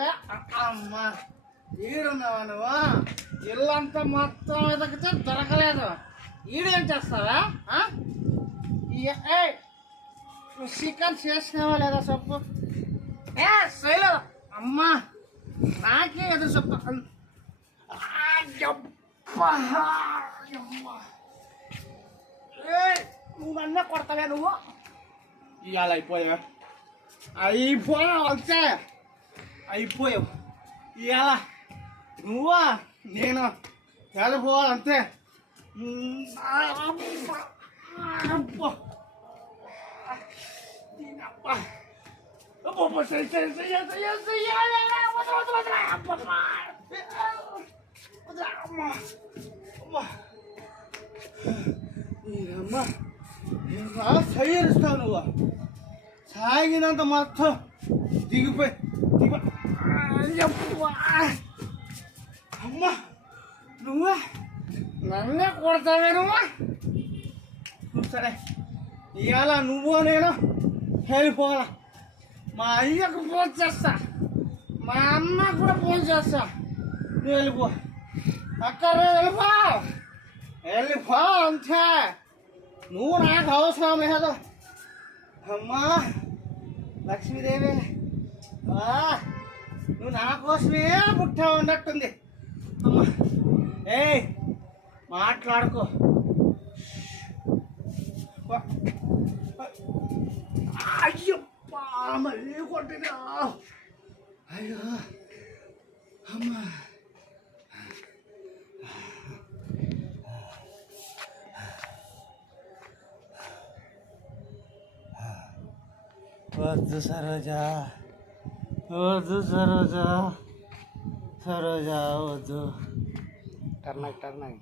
ఏడున్నావే అమ్మా ఈడున్నావా నువ్వు? ఇల్లంతా మొత్తం వెతికితే దొరకలేదు. ఈడేం చేస్తావా? ఆ? ఈ- ఏయ్, నువ్వు చికెన్ చేసినావా లేదా చెప్పు? ఏ శైలు అమ్మా నాకే ఎదురు చెప్పు. అయ్యబ్బా, అయ్యమ్మా. ఏయ్, నువ్వు నన్నే కొడతావే నువ్వు? ఇవాళ అయిపోయావు అయిపోయావు అంతే. అయిపోయావు. ఇవాళ నువ్వా? నేను తేలిపోవాలంతే. ఉమ్, అమ్మా. సయ్యరిస్తావు నువ్వు. సాగినంత మొత్తం దిగిపోయి దిగ అమ్మా నువ్వా నన్నే కొడతావే నువ్వా సరే ఇవాళ నువ్వు నేను వెళ్ళిపోవాలా మా అయ్యకు ఫోన్ చేస్తా. మా అమ్మ కూడా ఫోన్ చేస్తా. నువ్వు వెళ్ళిపో అక్కడ వెళ్ళిపో వెళ్ళిపో అంతే నువ్వు నాకు అవసరం లేదు. అమ్మా లక్ష్మీదేవి. ఆ, నా కోసమే పుట్టా ఉన్నట్టుంది. అమ్మా. ఏయ్ మాట్లాడుకో. అయ్యప్పా మళ్ళీ కొట్టినా. అయ్యో. అమ్మా. వద్దు సరోజా. వద్దు సరోజా సరోజా వద్దు టర్నాయి టర్నాయి